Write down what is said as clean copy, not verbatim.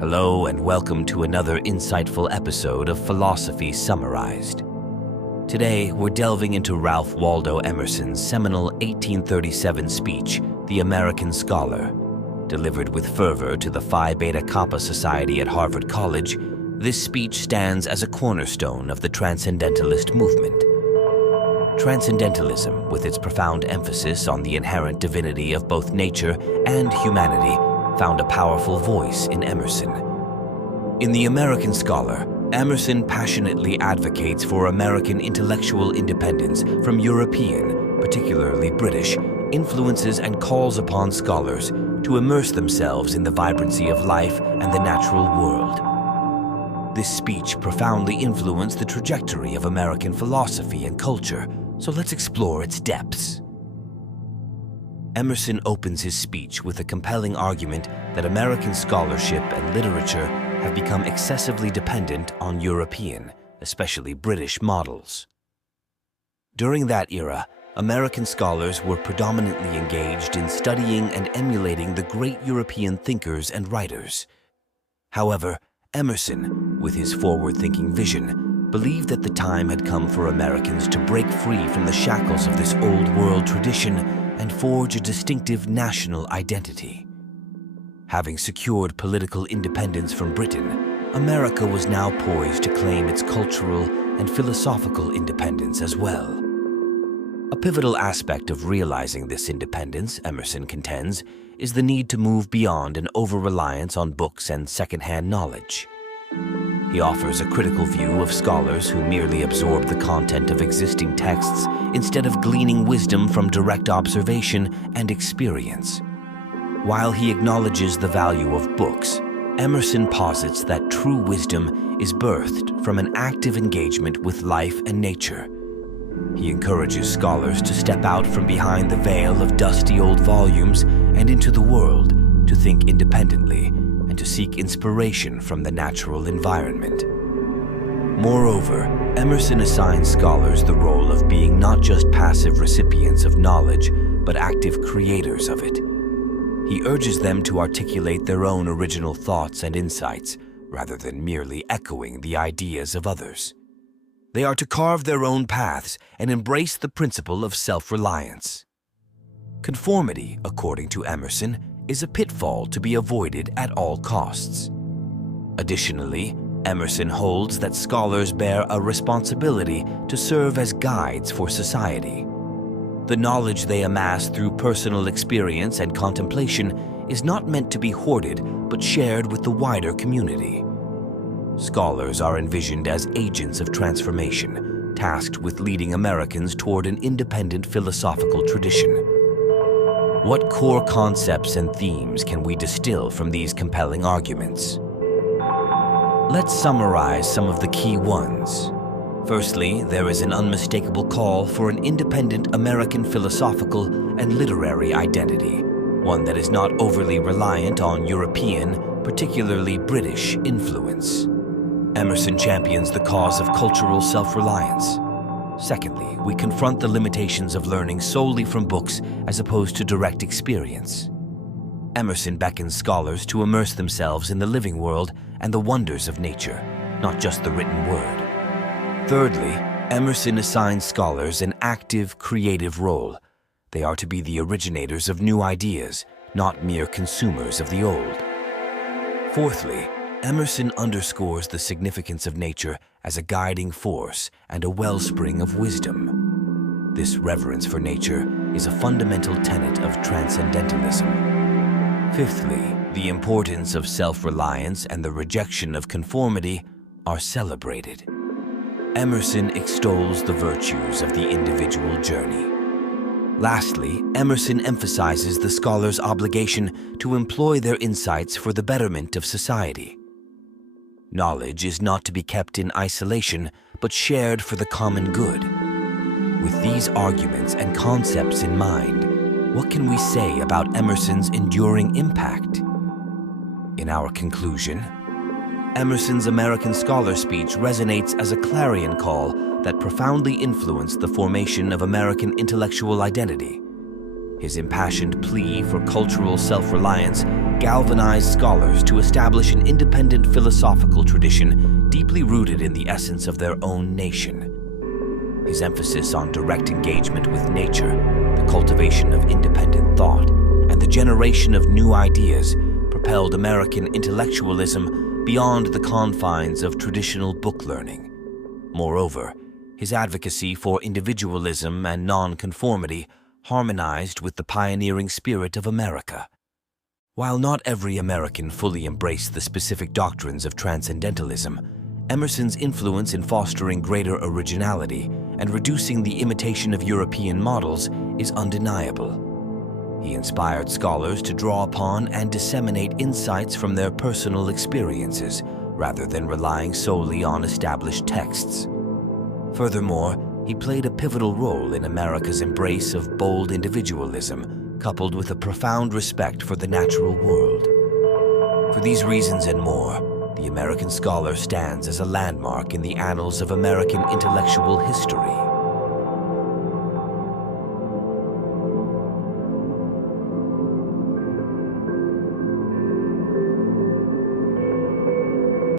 Hello and welcome to another insightful episode of Philosophy Summarized. Today, we're delving into Ralph Waldo Emerson's seminal 1837 speech, The American Scholar. Delivered with fervor to the Phi Beta Kappa Society at Harvard College, this speech stands as a cornerstone of the transcendentalist movement. Transcendentalism, with its profound emphasis on the inherent divinity of both nature and humanity, found a powerful voice in Emerson. In The American Scholar, Emerson passionately advocates for American intellectual independence from European, particularly British, influences and calls upon scholars to immerse themselves in the vibrancy of life and the natural world. This speech profoundly influenced the trajectory of American philosophy and culture, so let's explore its depths. Emerson opens his speech with a compelling argument that American scholarship and literature have become excessively dependent on European, especially British, models. During that era, American scholars were predominantly engaged in studying and emulating the great European thinkers and writers. However, Emerson, with his forward-thinking vision, believed that the time had come for Americans to break free from the shackles of this old-world tradition and forge a distinctive national identity. Having secured political independence from Britain, America was now poised to claim its cultural and philosophical independence as well. A pivotal aspect of realizing this independence, Emerson contends, is the need to move beyond an over-reliance on books and second-hand knowledge. He offers a critical view of scholars who merely absorb the content of existing texts instead of gleaning wisdom from direct observation and experience. While he acknowledges the value of books, Emerson posits that true wisdom is birthed from an active engagement with life and nature. He encourages scholars to step out from behind the veil of dusty old volumes and into the world, to think independently, and to seek inspiration from the natural environment. Moreover, Emerson assigns scholars the role of being not just passive recipients of knowledge, but active creators of it. He urges them to articulate their own original thoughts and insights, rather than merely echoing the ideas of others. They are to carve their own paths and embrace the principle of self-reliance. Conformity, according to Emerson, is a pitfall to be avoided at all costs. Additionally, Emerson holds that scholars bear a responsibility to serve as guides for society. The knowledge they amass through personal experience and contemplation is not meant to be hoarded, but shared with the wider community. Scholars are envisioned as agents of transformation, tasked with leading Americans toward an independent philosophical tradition. What core concepts and themes can we distill from these compelling arguments? Let's summarize some of the key ones. Firstly, there is an unmistakable call for an independent American philosophical and literary identity, one that is not overly reliant on European, particularly British, influence. Emerson champions the cause of cultural self-reliance. Secondly, we confront the limitations of learning solely from books as opposed to direct experience. Emerson beckons scholars to immerse themselves in the living world and the wonders of nature, not just the written word. Thirdly, Emerson assigns scholars an active, creative role. They are to be the originators of new ideas, not mere consumers of the old. Fourthly, Emerson underscores the significance of nature as a guiding force and a wellspring of wisdom. This reverence for nature is a fundamental tenet of transcendentalism. Fifthly, the importance of self-reliance and the rejection of conformity are celebrated. Emerson extols the virtues of the individual journey. Lastly, Emerson emphasizes the scholar's obligation to employ their insights for the betterment of society. Knowledge is not to be kept in isolation, but shared for the common good. With these arguments and concepts in mind, what can we say about Emerson's enduring impact? In our conclusion, Emerson's American Scholar speech resonates as a clarion call that profoundly influenced the formation of American intellectual identity. His impassioned plea for cultural self-reliance galvanized scholars to establish an independent philosophical tradition deeply rooted in the essence of their own nation. His emphasis on direct engagement with nature, the cultivation of independent thought, and the generation of new ideas propelled American intellectualism beyond the confines of traditional book learning. Moreover, his advocacy for individualism and nonconformity harmonized with the pioneering spirit of America. While not every American fully embraced the specific doctrines of transcendentalism, Emerson's influence in fostering greater originality and reducing the imitation of European models is undeniable. He inspired scholars to draw upon and disseminate insights from their personal experiences, rather than relying solely on established texts. Furthermore, he played a pivotal role in America's embrace of bold individualism, coupled with a profound respect for the natural world. For these reasons and more, the American scholar stands as a landmark in the annals of American intellectual history.